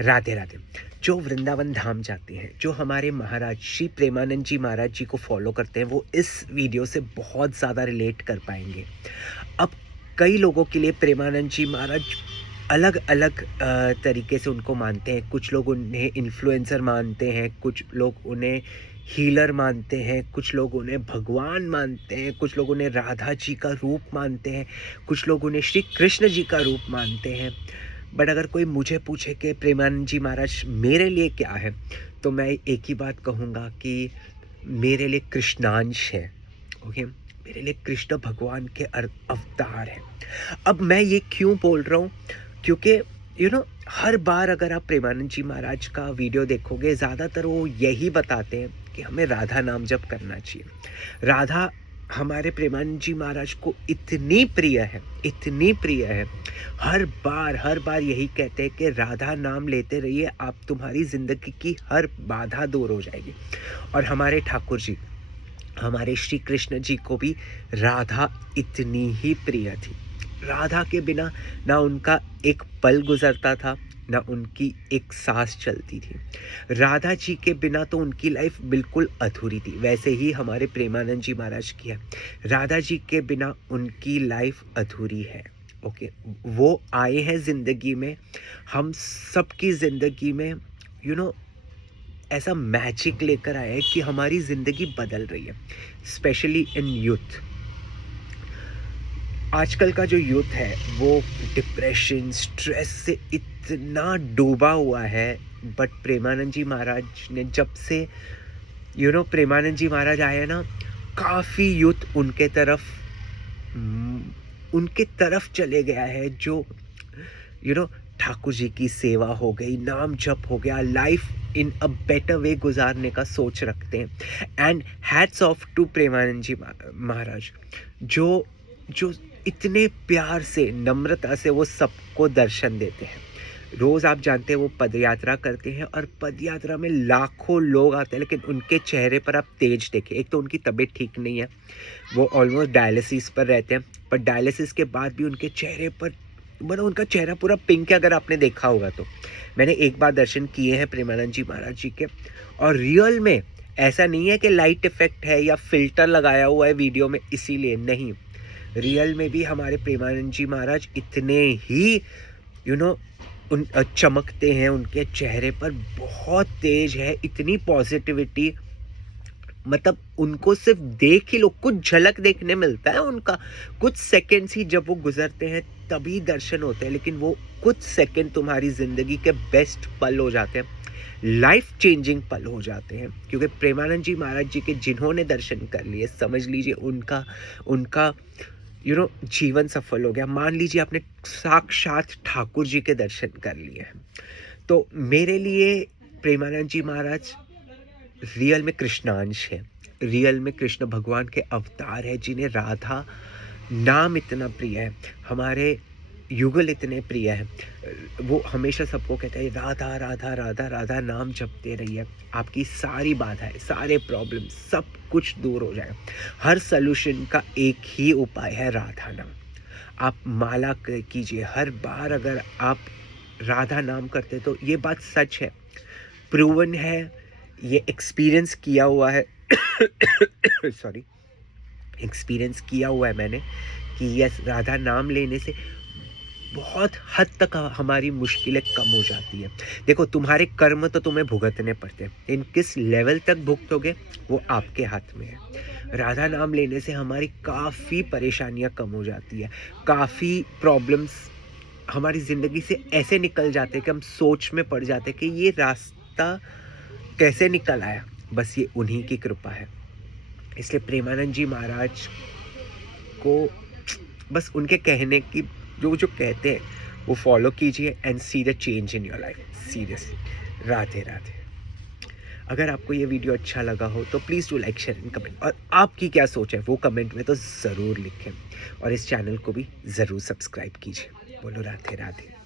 राधे राधे। जो वृंदावन धाम जाते हैं, जो हमारे महाराज श्री प्रेमानंद जी महाराज जी को फॉलो करते हैं, वो इस वीडियो से बहुत ज़्यादा रिलेट कर पाएंगे। अब कई लोगों के लिए प्रेमानंद जी महाराज अलग अलग तरीके से उनको मानते हैं। कुछ लोग उन्हें इन्फ्लुएंसर मानते हैं, कुछ लोग उन्हें हीलर मानते हैं, कुछ लोग उन्हें भगवान मानते हैं, कुछ लोग उन्हें राधा जी का रूप मानते हैं, कुछ लोग उन्हें श्री कृष्ण जी का रूप मानते हैं। बट अगर कोई मुझे पूछे कि प्रेमानंद जी महाराज मेरे लिए क्या है, तो मैं एक ही बात कहूँगा कि मेरे लिए कृष्णांश है। ओके, मेरे लिए कृष्ण भगवान के अवतार हैं। अब मैं ये क्यों बोल रहा हूँ, क्योंकि हर बार अगर आप प्रेमानंद जी महाराज का वीडियो देखोगे, ज़्यादातर वो यही बताते हैं कि हमें राधा नाम जप करना चाहिए। राधा हमारे प्रेमानंद जी महाराज को इतनी प्रिय है, इतनी प्रिय है। हर बार यही कहते हैं कि राधा नाम लेते रहिए, आप तुम्हारी ज़िंदगी की हर बाधा दूर हो जाएगी। और हमारे ठाकुर जी, हमारे श्री कृष्ण जी को भी राधा इतनी ही प्रिय थी। राधा के बिना ना उनका एक पल गुजरता था, ना उनकी एक सांस चलती थी। राधा जी के बिना तो उनकी लाइफ बिल्कुल अधूरी थी। वैसे ही हमारे प्रेमानंद जी महाराज की है, राधा जी के बिना उनकी लाइफ अधूरी है। ओके, वो आए हैं ज़िंदगी में, हम सबकी ज़िंदगी में ऐसा मैजिक लेकर आए हैं कि हमारी ज़िंदगी बदल रही है, स्पेशली इन यूथ। आजकल का जो यूथ है वो डिप्रेशन, स्ट्रेस से इतना डूबा हुआ है। बट प्रेमानंद जी महाराज ने जब से प्रेमानंद जी महाराज आए हैं ना, काफ़ी यूथ उनके तरफ चले गया है। जो ठाकुर जी की सेवा हो गई, नाम जप हो गया, life in a better way गुजारने का सोच रखते हैं। And hats off to Premanand ji Maharaj, जो इतने प्यार से, नम्रता से वो सबको दर्शन देते हैं। रोज़ आप जानते हैं वो पदयात्रा करते हैं, और पदयात्रा में लाखों लोग आते हैं, लेकिन उनके चेहरे पर आप तेज देखें। एक तो उनकी तबीयत ठीक नहीं है, वो ऑलमोस्ट डायलिसिस पर रहते हैं, पर डायलिसिस के बाद भी उनके चेहरे पर उनका चेहरा पूरा पिंक है। अगर आपने देखा होगा तो मैंने एक बार दर्शन किए हैं प्रेमानंद जी महाराज जी के, और रियल में ऐसा नहीं है कि लाइट इफेक्ट है या फिल्टर लगाया हुआ है वीडियो में इसीलिए, नहीं। रियल में भी हमारे प्रेमानंद जी महाराज इतने ही उन चमकते हैं, उनके चेहरे पर बहुत तेज है, इतनी पॉजिटिविटी। मतलब उनको सिर्फ देख ही लो, कुछ झलक देखने मिलता है उनका, कुछ सेकंड्स ही जब वो गुजरते हैं तभी दर्शन होते हैं, लेकिन वो कुछ सेकंड तुम्हारी ज़िंदगी के बेस्ट पल हो जाते हैं, लाइफ चेंजिंग पल हो जाते हैं। क्योंकि प्रेमानंद जी महाराज जी के जिन्होंने दर्शन कर लिए, समझ लीजिए उनका जीवन सफल हो गया। मान लीजिए आपने साक्षात ठाकुर जी के दर्शन कर लिए हैं। तो मेरे लिए प्रेमानंद जी महाराज रियल में कृष्णांश है, रियल में कृष्ण भगवान के अवतार है, जिन्हें राधा नाम इतना प्रिय है, हमारे युगल इतने प्रिय है। वो हमेशा सबको कहते हैं राधा राधा राधा राधा नाम जपते रहिए, आपकी सारी बाधाएं, सारे प्रॉब्लम, सब कुछ दूर हो जाएगा। हर सलूशन का एक ही उपाय है, राधा नाम। आप माला कीजिए, हर बार अगर आप राधा नाम करते तो ये बात सच है, प्रूवन है, ये एक्सपीरियंस किया हुआ है सॉरी, एक्सपीरियंस किया हुआ है मैंने कि यस, राधा नाम लेने से बहुत हद तक हमारी मुश्किलें कम हो जाती हैं। देखो, तुम्हारे कर्म तो तुम्हें भुगतने पड़ते हैं, लेकिन किस लेवल तक भुगतोगे वो आपके हाथ में है। राधा नाम लेने से हमारी काफ़ी परेशानियां कम हो जाती है, काफ़ी प्रॉब्लम्स हमारी ज़िंदगी से ऐसे निकल जाते हैं कि हम सोच में पड़ जाते हैं कि ये रास्ता कैसे निकल आया। बस ये उन्हीं की कृपा है। इसलिए प्रेमानंद जी महाराज को बस उनके कहने की जो कहते हैं वो फॉलो कीजिए and see the change in your life. Seriously, Radhe Radhe. अगर आपको ये वीडियो अच्छा लगा हो तो please do like, share and comment, और आपकी क्या सोच है वो कमेंट में तो ज़रूर लिखें, और इस चैनल को भी ज़रूर सब्सक्राइब कीजिए। बोलो राधे राधे।